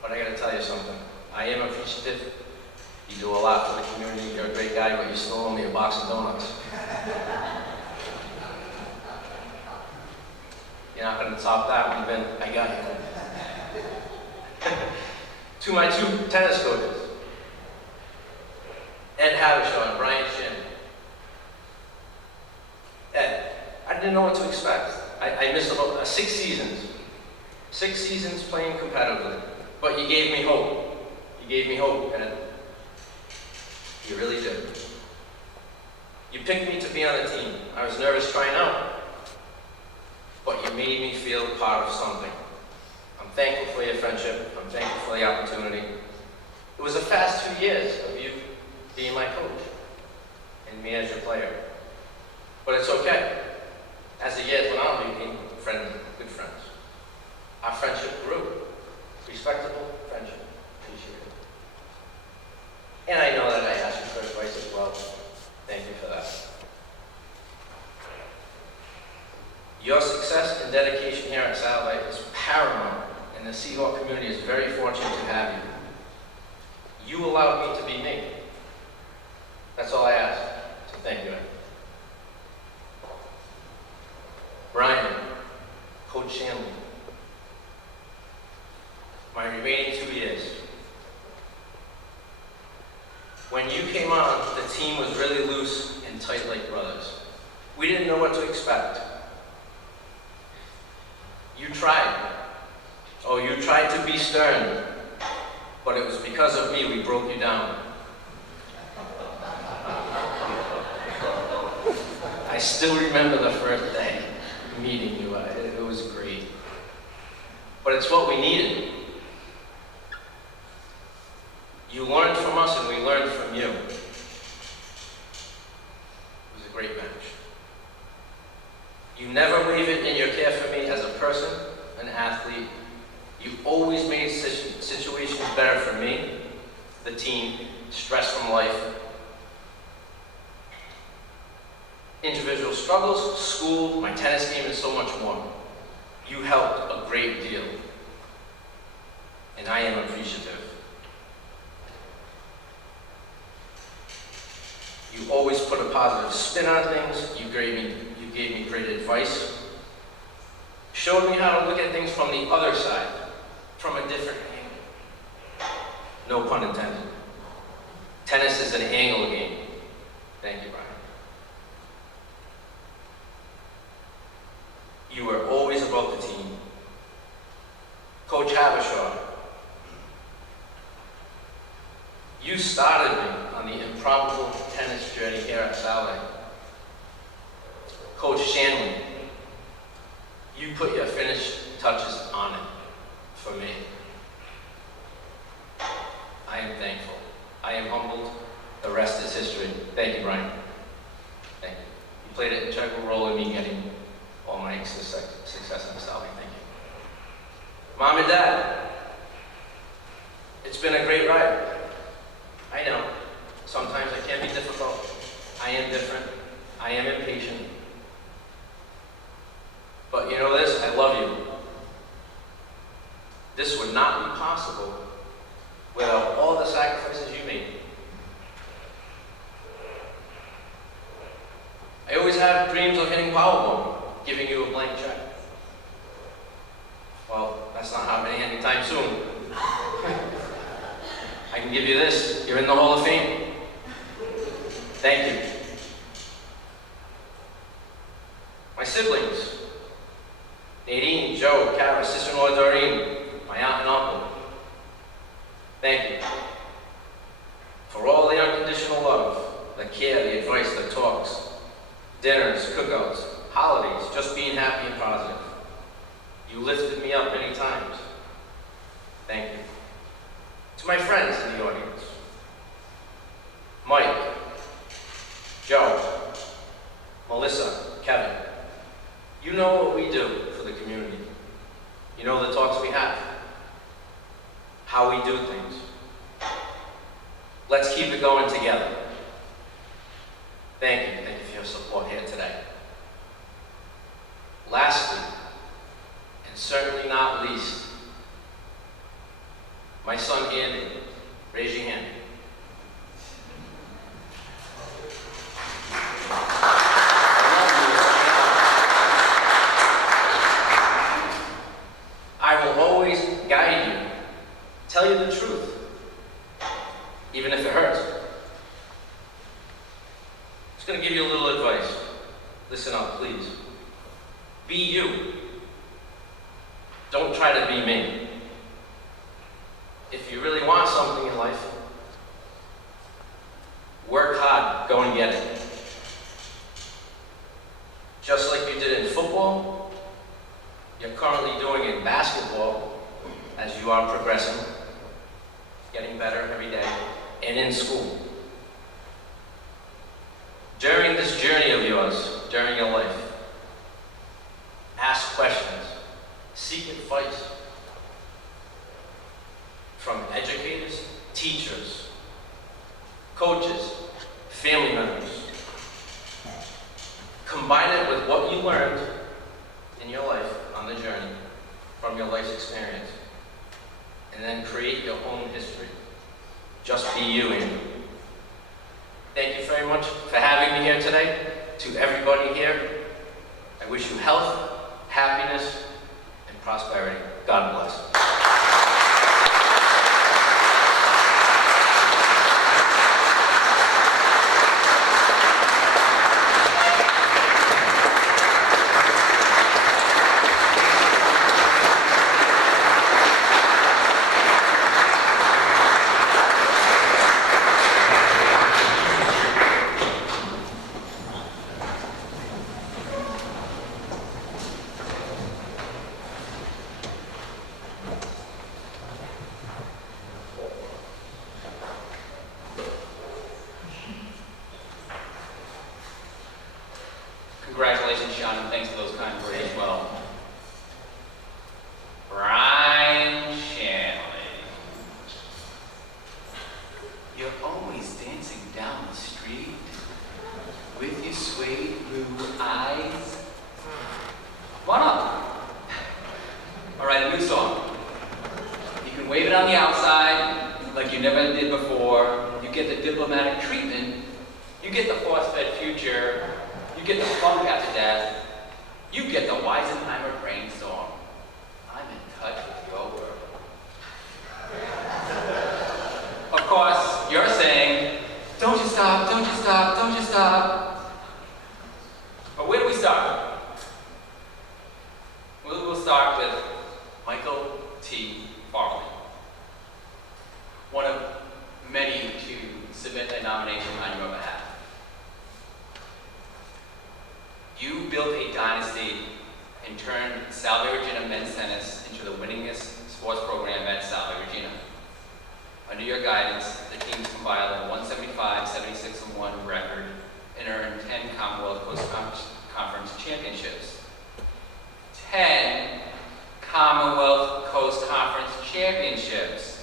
But I gotta tell you something. I am appreciative. You do a lot for the community. You're a great guy, but you still owe me a box of donuts. You're not gonna top that one, Ben. I got you. To my two tennis coaches, Ed Havishaw and Brian Shanley. Ed, I didn't know what to expect. I missed about 6 seasons. 6 seasons playing competitively. But you gave me hope. You gave me hope, Ed. You really did. You picked me to be on the team. I was nervous trying out. But you made me feel part of something. I'm thankful for your friendship. I'm thankful for the opportunity. It was a fast 2 years of you being my coach and me as your player. But it's okay. As the years went on, we became good friends. Our friendship grew. Respectable friendship. Appreciate it. And I know that I asked you for advice as well. Thank you for that. Your success and dedication here at SalveAthletics is paramount, and the Seahawk community is very fortunate to have you. You allowed me to be me. That's all I ask, so thank you. Brian, Coach Shanley, my remaining 2 years. When you came on, the team was really loose and tight like brothers. We didn't know what to expect. You tried. Oh, you tried to be stern, but it was because of me we broke you down. I still remember the first day meeting you. It was great. But it's what we needed. You learned from us and we learned from you. It was a great match. You never wavered in your care for me as a person, an athlete. You always made situations better for me, the team, stress from life, individual struggles, school, my tennis game, and so much more. You helped a great deal, and I am appreciative. You always put a positive spin on things. You gave me great advice. Showed me how to look at things from the other side, from a different angle. No pun intended. Tennis is an angle game. Thank you, Brian. You were always about the team. Coach Havishaw, you started me on the improbable tennis journey here at Sally. Coach Shanley, you put your finished touches on it for me. I am thankful. I am humbled. The rest is history. Thank you, Brian. Thank you. You played an integral role in me getting all my success in Sally. Thank you. Mom and Dad, it's been a great ride. I know. Sometimes I can be difficult. I am different. I am impatient. But you know this, I love you. always have dreams of hitting Powerball, giving you a blank check. Well, that's not happening anytime soon. I can give you this. You're in the Hall of Fame. Thank you. My siblings, Nadine, Joe, Kara, sister-in-law Doreen, my aunt and uncle. Thank you for all the unconditional love, the care, the advice, the talks, dinners, cookouts, holidays, just being happy and positive. You lifted me up many times. Thank you. To my friends in the audience, Mike, Joe, Melissa, Kevin, you know what we do for the community. You know the talks we have, how we do things. Let's keep it going together. Thank you for your support here today. Lastly, and certainly not least, my son Andy. Raise your hand. I will always guide you, tell you the truth, even if it hurts. Just going to give you a little advice. Listen up, please. Be you. Don't try to be me. If you really want something in life, work hard, go and get it. Just like you did in football, you're currently doing in basketball as you are progressing, getting better every day, and in school. During this journey of yours, during your life, ask questions, seek advice from educators, teachers, coaches, family members. Combine it with what you learned in your life on the journey from your life's experience, and then create your own history. Just be you, Andy. Thank you very much for having me here today. To everybody here, I wish you health, happiness, and prosperity. God bless. Congratulations, Sean, and thanks for those kind words as well. Brian Shanley. You're always dancing down the street with your suede blue eyes. Come on up. All right, a new song. You can wave it on the outside like you never did before. You get the diplomatic treatment. You get the force-fed future. You get the funk after death. You get the Weisenheimer brainstorm. I'm in touch with your world. Of course, you're saying, don't you stop, don't you stop, don't you stop. But where do we start? We'll start with Michael T. Farley, one of many to submit a nomination on your behalf. You built a dynasty and turned Salve Regina men's tennis into the winningest sports program at Salve Regina. Under your guidance, the teams compiled a 175-76-1 record and earned 10 Commonwealth Coast Conference championships. 10 Commonwealth Coast Conference championships.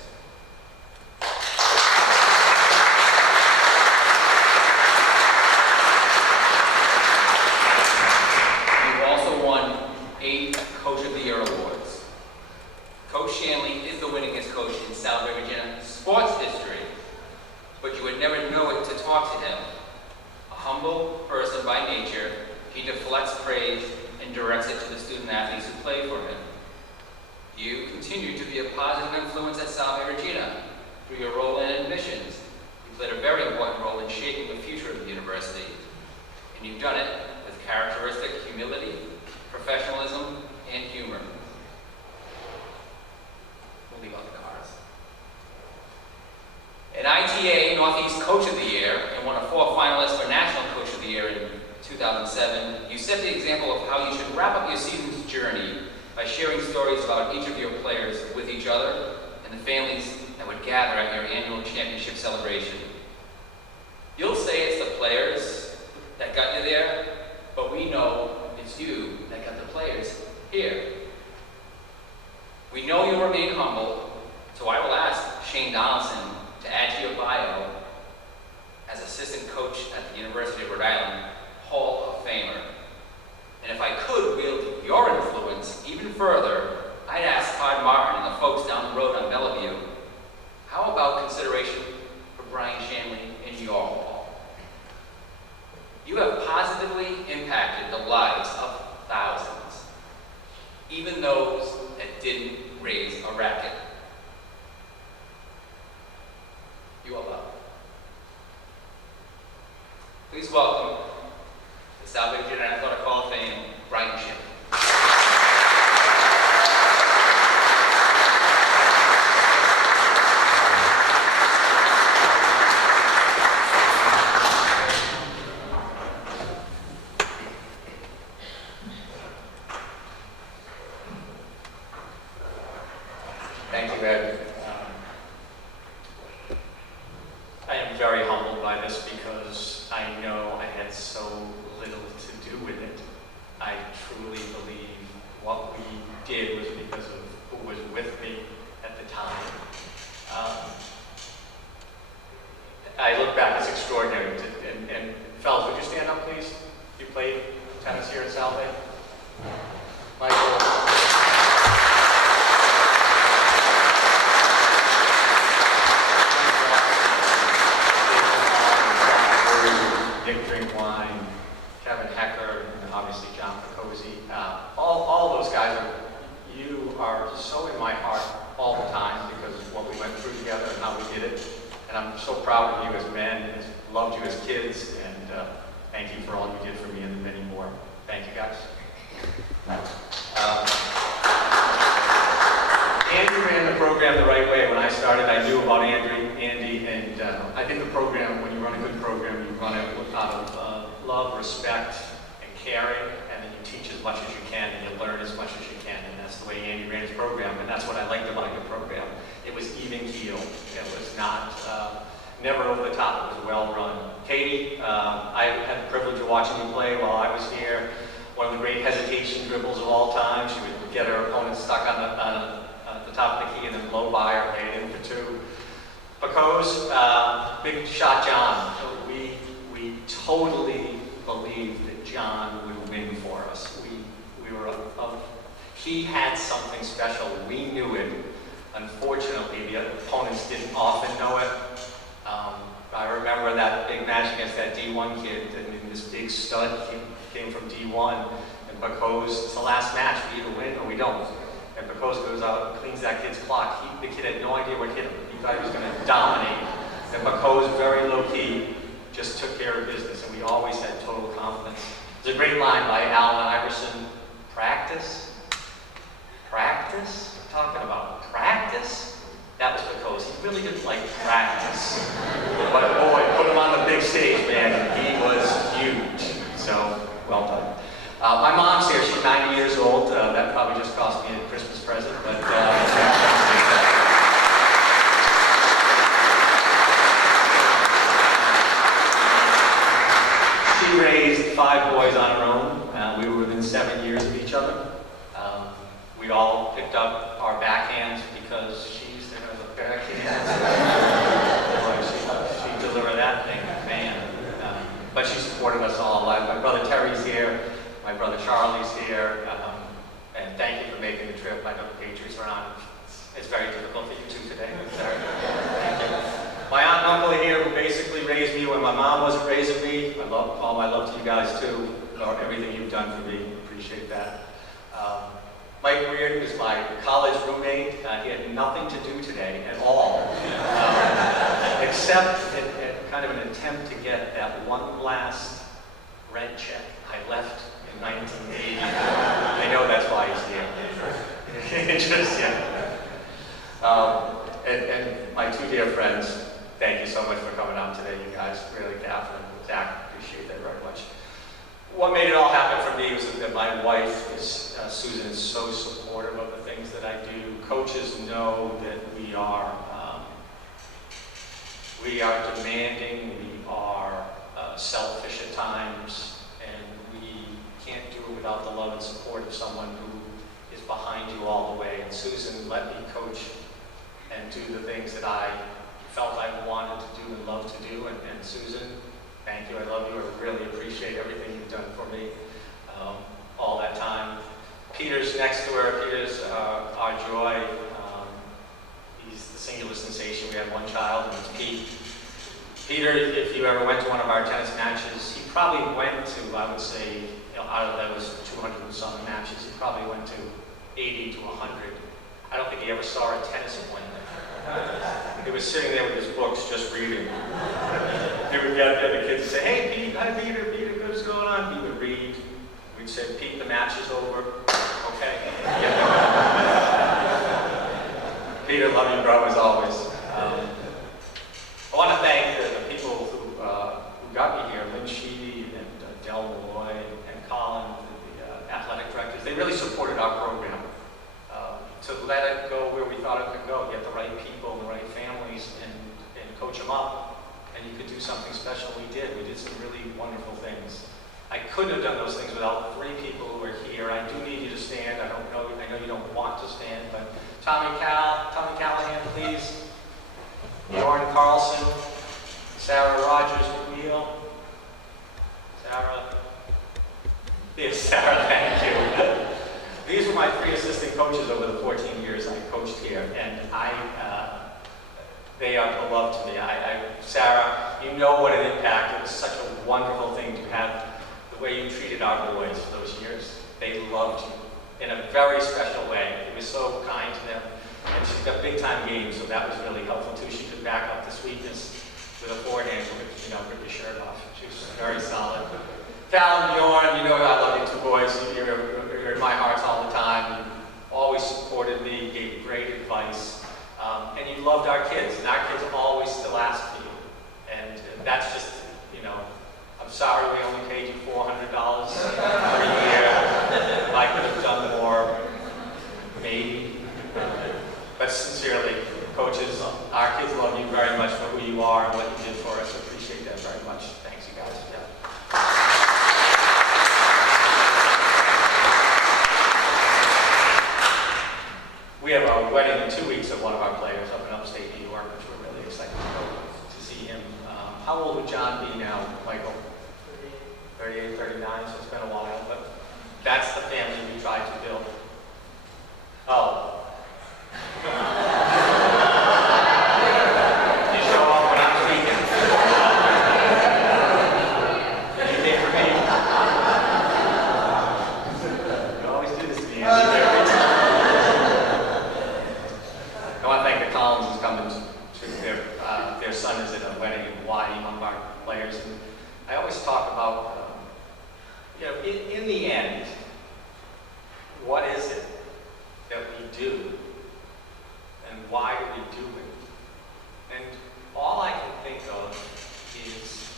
Coach of the Year awards. played for him. You continue to be a positive influence at Salve Regina through your role in admissions. You played a very important role in shaping the future of the university, and you've done it with characteristic humility, professionalism, and humor. We'll leave out the cars. An ITA Northeast Coach of the Year and one of 4 finalists for National Coach of the Year in 2007, you set the example of how you should wrap up your season's journey by sharing stories about each of your players with each other and the families that would gather at your annual championship celebration. You'll say it's the players that got you there, but we know it's you that got the players here. We know you remain humble, so I will ask Shane Donaldson to add to your bio as assistant coach at the University of Rhode Island Hall of Famer. And if I could wield your influence even further, I'd ask Todd Martin and the folks down the road on Bellevue, how about consideration for Brian Shanley in your hall? You have positively impacted the lives of thousands, even those that didn't raise a racket. You are loved. Please welcome the Salve Regina Athletic Hall of Fame, Brian Shanley. Thank you, Ed. I am very humbled by this because I know I had so little to do with it. I truly believe what we did was because of who was with me at the time. I look back, it's extraordinary. And fellas, would you stand up, please? You played tennis here at Salve? Michael. Kevin Hecker, and obviously John Picozzi. All those guys, you are so in my heart all the time because of what we went through together and how we did it. And I'm so proud of you as men, and loved you as kids, and thank you for all you did for me and many more. Thank you, guys. Andy ran the program the right way. When I started, I knew about Andy, and I think the program, when you run a good program, you run it out of love, respect, and caring, and then you teach as much as you can, and you learn as much as you can, and that's the way Andy ran his program, and that's what I liked about your program. It was even keel. It was not, never over the top. It was well run. Katie, I had the privilege of watching you play while I was here. One of the great hesitation dribbles of all time. She would get her opponent stuck on the top of the key and then blow by or lay it in for 2. Picozzi, big shot John. We totally believed that John would win for us. We were he had something special. We knew it. Unfortunately, the opponents didn't often know it. I remember that big match against that D1 kid, and this big stud came from D1, and Picozzi, it's the last match, we either win or we don't. And Picozzi goes out and cleans that kid's clock. The kid had no idea what hit him. He thought he was going to dominate. And Picozzi, very low-key, just took care of business, and we always had total confidence. There's a great line by Allen Iverson, practice? Practice? What are you talking about? Practice? That was Picozzi. He really didn't like practice. But boy, put him on the big stage, man. He was huge. So, well done. My mom's here. She's 90 years old. That probably just cost me a Christmas present, but she raised 5 boys on her own. We were within 7 years of each other. We all picked up our backhands because she used to have a backhand. She delivered that thing, man. But she supported us all. My brother Terry's here. My brother Charlie's here. And thank you for making the trip. I know the Patriots are on. It's very difficult for you two today. Thank you. My aunt and uncle here who basically raised me when my mom wasn't raising me. All my love to you guys too. For everything you've done for me. Appreciate that. Mike Reardon is my college roommate. He had nothing to do today at all, except at kind of an attempt to get that one last rent check I left in 1980. I know that's why he's here. Just, yeah. And my two dear friends, thank you so much for coming out today, you guys. Really, Catherine, Zach, appreciate that very much. What made it all happen for me was that my wife, Susan, is so supportive of the things that I do. Coaches know that we are demanding, we are selfish at times, and we can't do it without the love and support of someone who is behind you all the way. And Susan let me coach and do the things that I felt I wanted to do and love to do. And Susan, thank you, I love you, I really appreciate everything you've done for me all that time. Peter's next to her. Peter's our joy. He's the singular sensation. We have one child, and it's Pete. Peter, if you ever went to one of our tennis matches, he probably went to, I would say, out of those 200 and some matches, he probably went to 80 to 100. I don't think he ever saw a tennis appointment. He was sitting there with his books just reading. He would get the other kids and say, "Hey, Pete, hi, Peter, what's going on?" He would read. We'd say, "Pete, the match is over." "Okay." Peter, love you, bro, as always. I want to thank the people who got me here, Lynn Sheedy and Del Malloy and Colin, the athletic directors. They really supported our program. To let it go where we thought it could go, get the right people, the right families, and coach them up, and you could do something special. We did. We did some really wonderful things. I couldn't have done those things without three people who are here. I do need you to stand. I know you don't want to stand, but Tommy Callahan, please. Bjorn Carlson, Sarah Rogers McNeil. Sarah. Yes, Sarah, thank you. These were my three assistant coaches over the 14 years I coached here, and they are beloved to me. Sarah, you know what an impact. It was such a wonderful thing to have the way you treated our boys for those years. They loved you in a very special way. It was so kind to them. And she's got big time games, so that was really helpful too. She could back up the sweetness with a forehand, rip your shirt off. She was very solid. Cal and Bjorn, you know I love you two boys. You're in my hearts all the time. You always supported me, gave great advice. And you loved our kids, and our kids always still ask for you. And that's just, I'm sorry we only paid you $400 per year. I could have done more, maybe. But sincerely, coaches, our kids love you very much for who you are and what you did for us. I appreciate that very much. Thanks, you guys. Yeah. We have a wedding in 2 weeks of one of our players up in upstate New York, which we're really excited to go to see him. How old would John be now, Michael? 38, 39, so it's been a while, but that's the family we tried to build. Oh. You show up when I'm speaking. Anything for me? You always do this to me. I want to thank the Collins who's coming to their son is at a wedding in Hawaii, one of our players. And I always talk about, in the end, what is it that we do? And why do we do it? And all I can think of is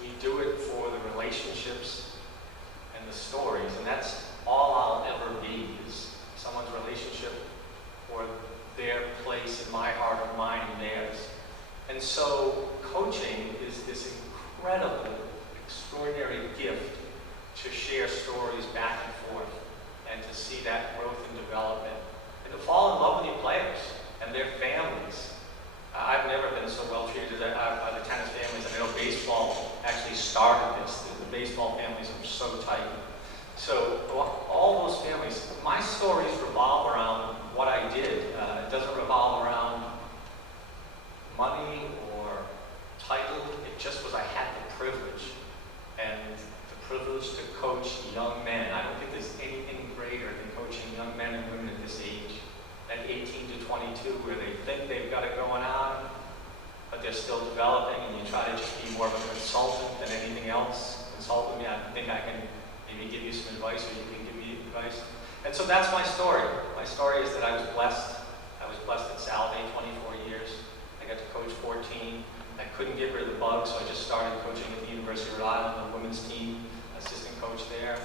we do it for the relationships and the stories, and that's all I'll ever be, is someone's relationship or their place in my heart or mine and theirs. And so coaching is this incredible, extraordinary gift to share stories back and forth and to see that growth and development and to fall in love with your players and their families. I've never been so well treated by the tennis families, and I know baseball actually started this. The baseball families are so tight. So all those families, my stories revolve around what I did. It doesn't revolve around money or title. It just was I had the privilege, and the privilege to coach young men. I don't think there's anything greater than coaching young men and women more of a consultant than anything else. Consult with me. I think I can maybe give you some advice, or you can give me advice. And so that's my story. My story is that I was blessed. I was blessed at Salve 24 years. I got to coach 14. I couldn't get rid of the bug, so I just started coaching at the University of Rhode Island, the women's team, assistant coach there.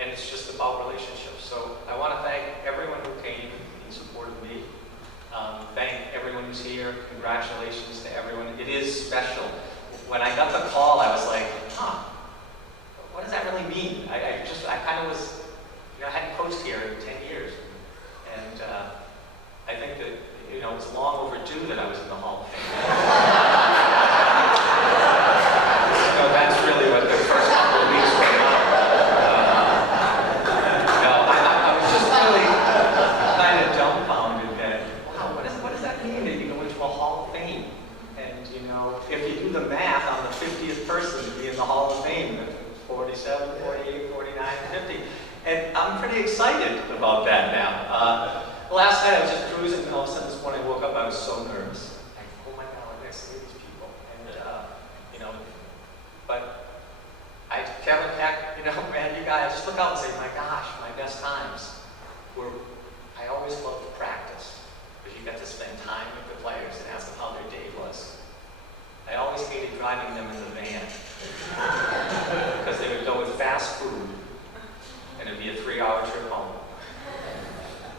And it's just about relationships. So I want to thank everyone who came in support of me. Thank everyone who's here. Congratulations to everyone. It is special. When I got the call, I was like, what does that really mean? I kind of was, I hadn't coached here in 10 years. And I think that, it's long overdue that I was in the Hall of Fame. That's really what the first couple of weeks were about. I was just really kind of dumbfounded that, wow, what does that mean that you go into a Hall of Fame? And, if you do the math, I'm the 50th person to be in the Hall of Fame, 47, 48, 49, 50. And I'm pretty excited about that now. Last night I was just cruising, and all of a sudden this morning I woke up, I was so nervous. Like, oh my God, I'm next to these people. And, but Kevin, Heck, man, you guys, just look out and say, my gosh, my best times were, I always loved to practice, because you got to spend time with the players and ask them how their day was. I always hated driving them in the van, because they would go with fast food, and it'd be a 3-hour trip home.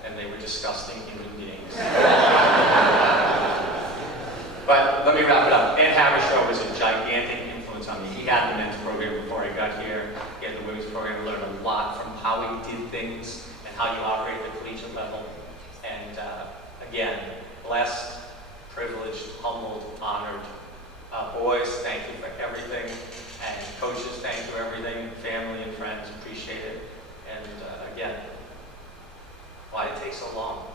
And they were disgusting human beings. But let me wrap it up. Ed Habershaw was a gigantic influence on me. He had the men's program before I got here. He had the women's program. I learned a lot from how he did things and how you operate at the collegiate level. And again, blessed, privileged, humbled, honored. Boys, thank you for everything. And coaches, thank you for everything. Family and friends, appreciate it. And again, why did it take so long?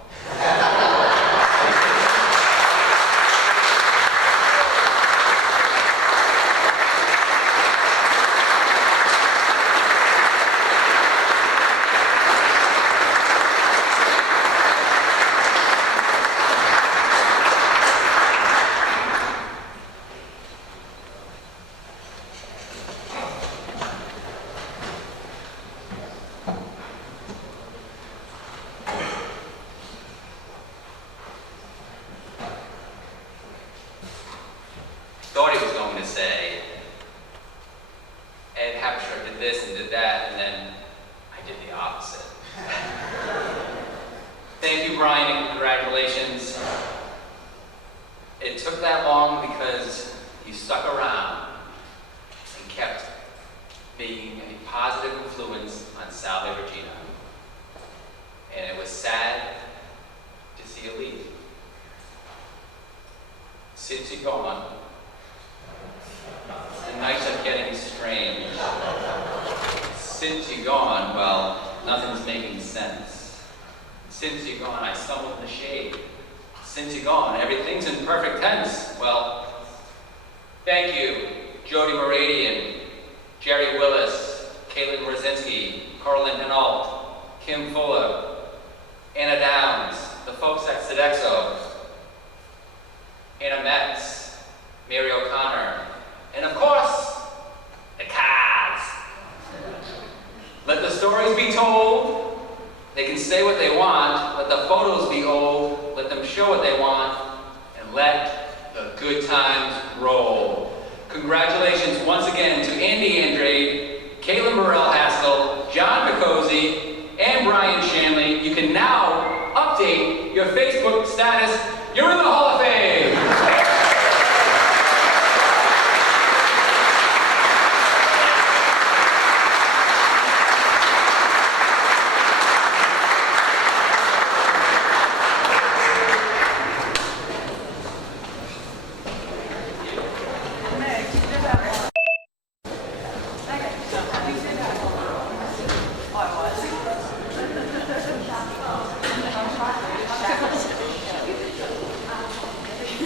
Thought he was going to say, Ed Habershaw did this and did that, and then I did the opposite. Thank you, Brian, and congratulations. It took that long because you stuck around and kept being a positive influence on Salve Regina. And it was sad to see you leave. Since you're gone, the nights are getting strange. Since you're gone, well, nothing's making sense. Since you're gone, I stumbled in the shade. Since you're gone, everything's in perfect tense. Well, thank you, Jody Moradian, Jerry Willis, Kaitlyn Brzezinski, Corlin Hinault, Kim Fuller, Anna Downs, the folks at Sodexo, Anna Metz, Mary O'Connor, and of course, the cards. Let the stories be told. They can say what they want. Let the photos be old. Let them show what they want. And let the good times roll. Congratulations once again to Andrade, Kaitlyn Birrell Haskell, John Picozzi, and Brian Shanley. You can now update your Facebook status. You're in the Hall of Fame.